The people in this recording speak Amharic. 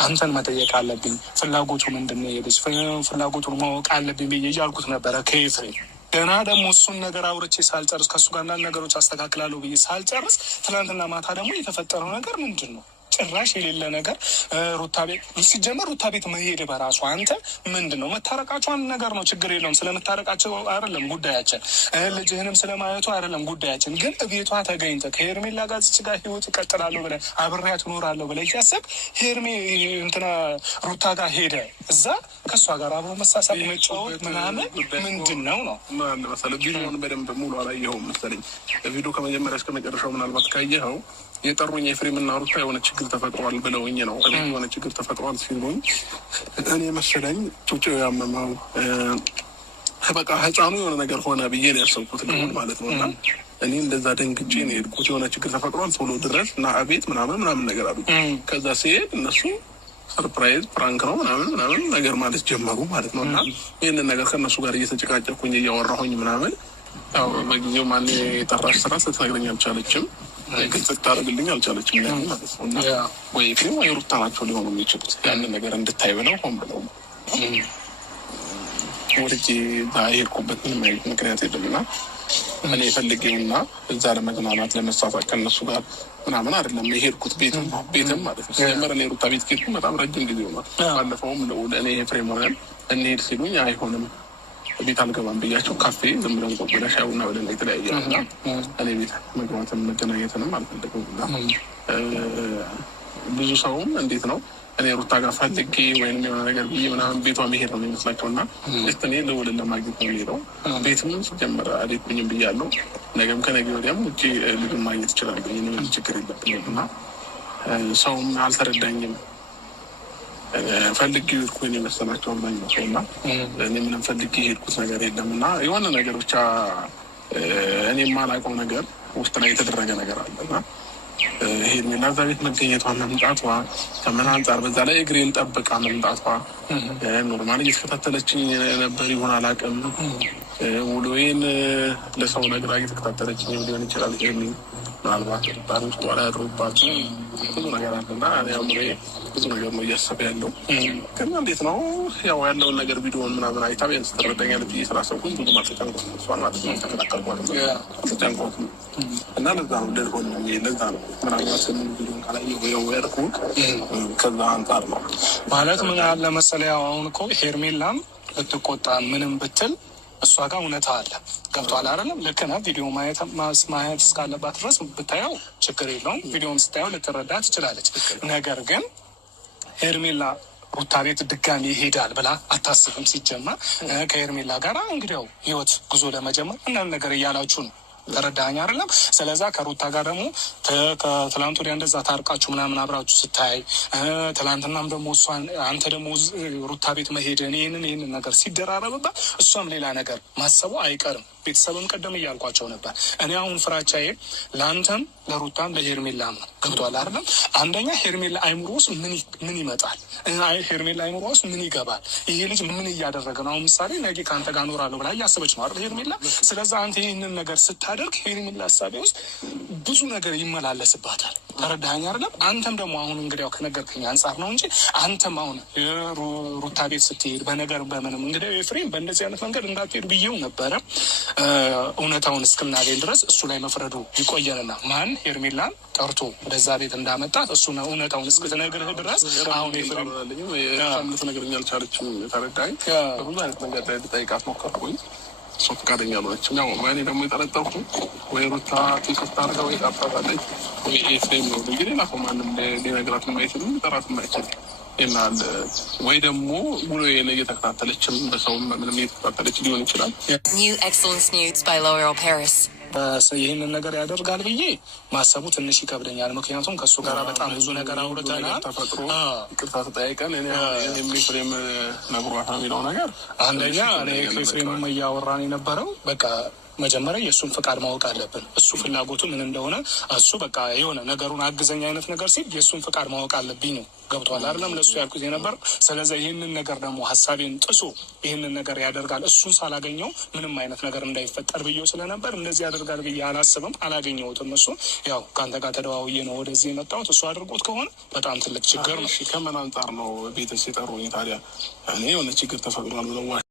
አንተን መጠየቅ አለብኝ። ፍላጎቱ ምንድን ነው? የልጅ ፍላጎቱን ማወቅ አለብኝ ብዬ እያልኩት ነበረ ከኤፍሬም። ገና ደግሞ እሱን ነገር አውርቼ ሳልጨርስ ከእሱ ጋር አንዳንድ ነገሮች አስተካክላለሁ ብዬ ሳልጨርስ ትናንትና ማታ ደግሞ የተፈጠረው ነገር ምንድን ነው? ጭራሽ የሌለ ነገር ሩታ ቤት ሲጀመር ሩታ ቤት መሄድ በራሱ አንተ ምንድን ነው? መታረቃቸው አንድ ነገር ነው፣ ችግር የለውም። ስለመታረቃቸው አይደለም ጉዳያችን፣ ልጅህንም ስለማየቱ አይደለም ጉዳያችን። ግን ቤቷ ተገኝተህ ከሄርሜላ ጋር ዝች ጋር ህይወት እቀጥላለሁ ብለህ አብሬያት እኖራለሁ ብለህ እያሰብክ ሄርሜ እንትና ሩታ ጋር ሄደ እዛ ከእሷ ጋር አብሮ መሳሳብ መጫወት ምናምን ምንድን ነው ነው መሰለህ። ቪዲዮውን በደንብ ሙሉ አላየኸውም መሰለኝ። ቪዲዮ ከመጀመሪያ እስከ መጨረሻው ምናልባት ካየኸው የጠሩኝ ኤፍሬም እና ሩታ የሆነ ችግር ተፈጥሯል ብለውኝ ነው። የሆነ ችግር ተፈጥሯል ሲሉኝ እኔ መሰለኝ ጩጬው ያመመው በቃ ህፃኑ የሆነ ነገር ሆነ ብዬ ነው ያሰብኩት ልሆን ማለት ነው። እና እኔ እንደዛ ደንግጬ ነው የሄድኩት። የሆነ ችግር ተፈጥሯል ቶሎ ድረስ እና አቤት ምናምን ነገር አሉ። ከዛ ሲሄድ እነሱ ሰርፕራይዝ ፕራንክ ነው ምናምን ነገር ማለት ጀመሩ ማለት ነው። እና ይህንን ነገር ከእነሱ ጋር እየተጨቃጨኩኝ እያወራሁኝ ምናምን ያው በጊዜው ማን የጠራሽ ስራ ስትነግረኝ አልቻለችም፣ ግልጽ ልታደርግልኝ አልቻለችም ማለት ነው። እና ወይ ኤፍሬም ወይ ሩታ ናቸው ሊሆኑ የሚችሉት ያንን ነገር እንድታይ ብለው ሆን ብለው ወደጄ ሄድኩበት ምንም አይነት ምክንያት የለም። እና እኔ የፈልጌውና እዛ ለመዝናናት ለመሳሳቅ ከእነሱ ጋር ምናምን አይደለም የሄድኩት። ቤትም ማለት ነው ሲጀመር እኔ ሩታ ቤት ሄድኩ በጣም ረጅም ጊዜ ሆኗል። ባለፈውም እኔ ኤፍሬም ሆነን እንሄድ ሲሉኝ አይሆንም ቤት አልገባም ብያቸው ካፌ ዝም ብለን ቆብለ ሻይ ቡና ብለን የተለያየ እና እኔ ቤት መግባትም መገናኘትንም አልፈለግም። እና ብዙ ሰውም እንዴት ነው እኔ ሩታ ጋር ፈልጌ ወይም የሆነ ነገር ብዬ ምናምን ቤቷ መሄድ ነው የሚመስላቸው። እና ስ እኔ ልውልን ለማግኘት ነው የሚሄደው። ቤትም ሲጀመር አልሄድኩኝም ብያለሁ። ነገም ከነገ ወዲያም ውጭ ልጁን ማግኘት ይችላል ብዬ ችግር የለብኝም። እና ሰውም አልተረዳኝም። ፈልጌ ሄድኩኝ የመሰላቸው አብዛኛው ሰው እና እኔ ምንም ፈልጌ ሄድኩት ነገር የለም። እና የሆነ ነገር ብቻ እኔ የማላውቀው ነገር ውስጥ ላይ የተደረገ ነገር አለ። እና ሄርሜላ እዛ ቤት መገኘቷ መምጣቷ ከምን አንጻር በዛ ላይ እግሬን ጠብቃ መምጣቷ ኖርማል እየተከታተለችኝ ነበር ይሆን አላውቅም። ውሎዬን ለሰው ነግራ እየተከታተለችኝ ሊሆን ይችላል። ሄርሜ ምናልባት ጣሪ ውስጥ ዋላ ያድሮባት ብዙ ነገር አለና ያምሬ ብዙ ነገር ነው እያሰበ ያለው። ግን እንዴት ነው ያው ያለውን ነገር ቪዲዮውን ምናምን አይታ ቢያንስ ትረዳኛለች ብዬ ስላሰብኩኝ ብዙ ማልተጨንቆት እሷን ማለት ነው ተከላከልኳት ተጨንቆት እና ለዛ ነው ደርሆን ለዛ ነው ምናልባትን ቪዲዮን ካላየሁ ያልኩት ከዛ አንጻር ነው ማለት ምን ያለ መሰለህ። አሁን እኮ ሄርሜላም ልትቆጣ ምንም ብትል እሷ ጋር እውነታ አለ። ገብቶሃል አይደለም? ልክ ነህ። ቪዲዮ ማየት እስካለባት ድረስ ብታየው ችግር የለውም። ቪዲዮን ስታየው ልትረዳ ትችላለች። ነገር ግን ሄርሜላ ሩታ ቤት ድጋሚ ይሄዳል ብላ አታስብም። ሲጀመር ከሄርሜላ ጋር እንግዲያው ህይወት ጉዞ ለመጀመር አንዳንድ ነገር እያላችሁ ነው። ተረዳኸኝ አይደለም? ስለዛ ከሩታ ጋር ደግሞ ከትላንት ወዲያ እንደዛ ታርቃችሁ ምናምን አብራችሁ ስታይ ትላንትናም ደግሞ እሷን አንተ ደግሞ ሩታ ቤት መሄድን ይህንን ነገር ሲደራረብባት እሷም ሌላ ነገር ማሰቡ አይቀርም። ቤተሰብም ቀደም እያልኳቸው ነበር። እኔ አሁን ፍራቻዬ ለአንተም ለሩታም ለሄርሜላም ነው። ገብቶሃል አይደለም? አንደኛ ሄርሜላ አይምሮ ውስጥ ምን ይመጣል? ሄርሜላ አይምሮ ውስጥ ምን ይገባል? ይሄ ልጅ ምን እያደረገ ነው? አሁን ምሳሌ ነገ ከአንተ ጋር እኖራለሁ ብላ እያሰበች ነው አይደል ሄርሜላ? ስለዛ አንተ ይህንን ነገር ስታደርግ ሄርሜላ ሀሳቤ ውስጥ ብዙ ነገር ይመላለስባታል። ተረዳኸኝ አይደለም? አንተም ደግሞ አሁን እንግዲያው ከነገርከኝ አንጻር ነው እንጂ አንተም አሁን ሩታ ቤት ስትሄድ በነገር በምንም እንግዲህ ኤፍሬም በእንደዚህ አይነት መንገድ እንዳትሄዱ ብዬው ነበረ። እውነታውን እስክናገኝ ድረስ እሱ ላይ መፍረዱ ይቆየንና ማን ሄርሜላን ጠርቶ ወደዛ ቤት እንዳመጣት እሱ ነው እውነታውን እስክትነግርህ ድረስ አሁን ኤፍሬም ልትነግረኝ አልቻለችም። ተረዳኸኝ? በብዙ አይነት መንገድ ላይ ልጠይቃት ሞከርኩኝ። እሷ ፈቃደኛ አልሆነችም። ያው እኔ ደግሞ የጠረጠርኩ ወይ ሩታ ቴክስት አድርጋ ወይ ጣፍታታለች ወይ ኤፍሬም ነው እንጂ ሌላ ሰው ማንም ሊነግራት የማይችልም ሊጠራት የማይችል ይናል ወይ ደግሞ ሙሉ እየተከታተለችም በሰውም ምንም እየተከታተለች ሊሆን ይችላል። New excellence news by L'Oréal Paris. ይህንን ነገር ያደርጋል ብዬ ማሰቡ ትንሽ ይከብደኛል። ምክንያቱም ከእሱ ጋር በጣም ብዙ ነገር አውርተናል። ተፈጥሮ ይቅርታ ተጠያይቀን ኤፍሬም ነግሯት ነው የሚለው ነገር አንደኛ እኔ ከኤፍሬምም እያወራን የነበረው በቃ መጀመሪያ የእሱን ፍቃድ ማወቅ አለብን። እሱ ፍላጎቱ ምን እንደሆነ እሱ በቃ የሆነ ነገሩን አግዘኝ አይነት ነገር ሲል የእሱን ፍቃድ ማወቅ አለብኝ ነው። ገብቷል አይደለም? ለእሱ ያልኩት የነበር። ስለዚህ ይህንን ነገር ደግሞ ሀሳቤን ጥሶ ይህንን ነገር ያደርጋል እሱን ሳላገኘው ምንም አይነት ነገር እንዳይፈጠር ብዬው ስለነበር እንደዚህ ያደርጋል ብዬ አላስብም። አላገኘሁትም። እሱ ያው ከአንተ ጋር ተደዋውዬ ነው ወደዚህ የመጣሁት። እሱ አድርጎት ከሆነ በጣም ትልቅ ችግር ነው። ከምን አንጻር ነው ቤተሰብ የጠሩኝ ታዲያ? እኔ የሆነ ችግር ተፈጥሯል ብለው